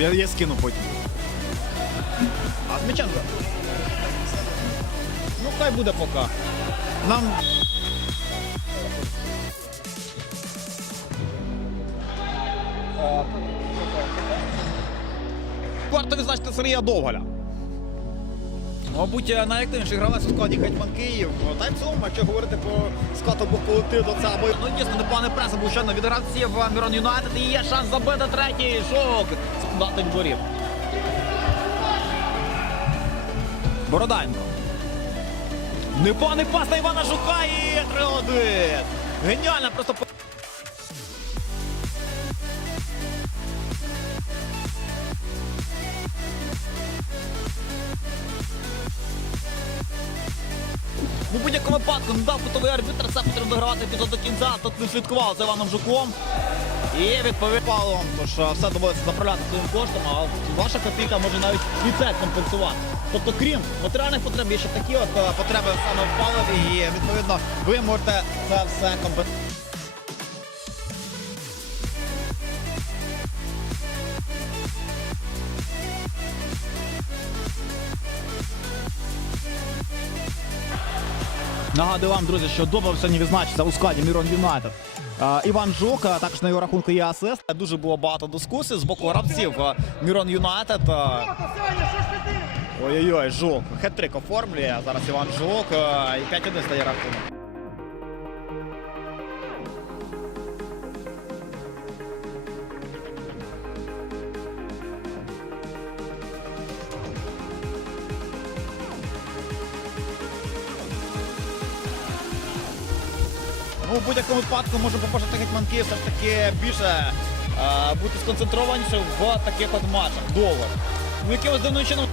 Я, я скину потім. А Дмиченко? Ну хай буде поки. Нам. Варто відзначити Сергія Довгаля. Мабуть, найактивніший гравець у складі Гетьман Київ. Та й в якщо говорити про склад обох колективу, то це або ну дійсно непоганий преса був щойно від гравців Мірон Юнайтед. І є шанс забити третій шок. Дати дворів. Бородайнко. Непоганий пас на Івана Жука і 3-1. Геніально просто. У будь-якому випадку не дав кутовий арбітр, це потрібно гравати епізод до кінця, тут не слідкував за Іваном Жуком. І відповів Павлом, тож все доводиться заправляти своїм коштом, а ваша копійка може навіть і це компенсувати. Тобто, крім матеріальних потреб, є ще такі от е, потреби саме в паливі, і відповідно ви можете це все компенсувати. Нагадую вам, друзі, що добре сьогодні відзначиться у складі Мірон Юнайтед. Іван Жук, а також на його рахунку є асист. Дуже було багато дискусій з боку гравців Мірон Юнайтед. Ой-ой-ой, Жук. Хет-трик оформлює. Зараз Іван Жук. І 5-1 стає рахунок. Ну, у будь-якому випадку можу побажати Гетьман Київ все ж таки більше е, бути сконцентрованіше в таких от матчах. Довго. Ну, якимось дивним чином